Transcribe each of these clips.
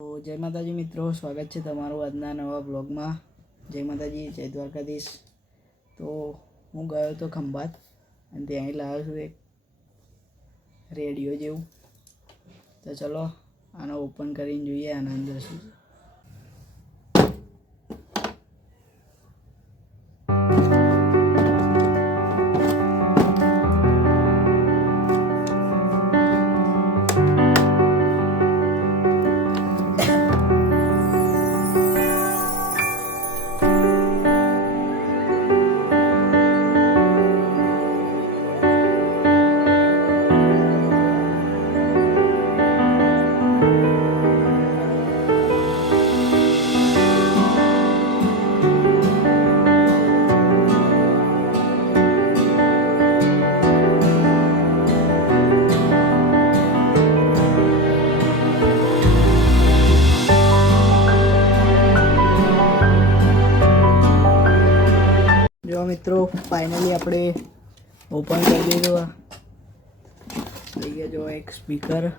તો જય માતાજી મિત્રો, સ્વાગત છે તમારું આજના નવા બ્લોગમાં। જય માતાજી, જય દ્વારકાધીશ। તો હું ગયો તો ખંભાત અને ત્યાં લાવ્યો છું એક રેડિયો જેવું। તો ચલો આને ઓપન કરીને જોઈએ આના અંદર શું છે। જો મિત્રો, ફાઇનલી આપણે ઓપન કરી દીધું। થઈ ગયા જો એક સ્પીકર।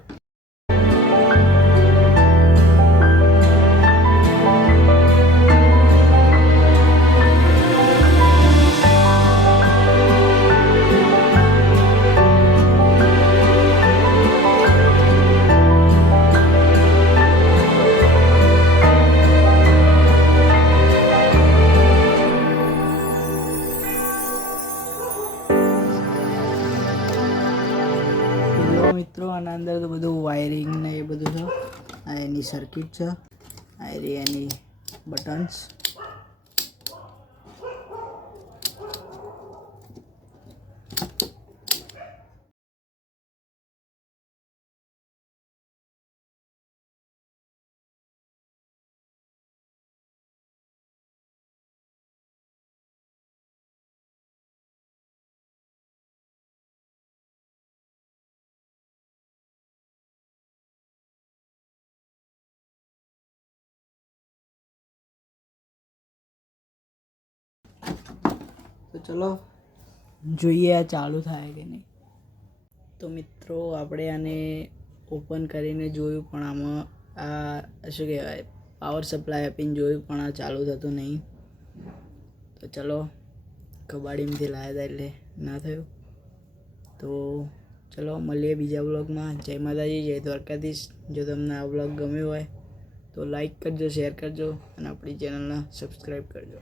મિત્રો આના અંદર તો બધું વાયરિંગ ને એ બધું છે। આ એની સર્કિટ છે, આ એની બટન્સ। તો ચલો જોઈએ આ ચાલુ થાય કે નહીં। તો મિત્રો આપણે આને ઓપન કરીને જોયું પણ આમાં આ શું કહેવાય પાવર સપ્લાય આપીને જોયું પણ આ ચાલુ થતું નહીં। તો ચલો કબાડીમાંથી લાવ્યા હતા એટલે ના થયું। તો ચલો મળીએ બીજા બ્લોગમાં। જય માતાજી, જય દ્વારકાધીશ। જો તમને આ બ્લોગ ગમ્યો હોય તો લાઈક કરજો, શેર કરજો અને આપણી ચેનલને સબસ્ક્રાઈબ કરજો।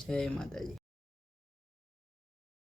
જય માતાજી।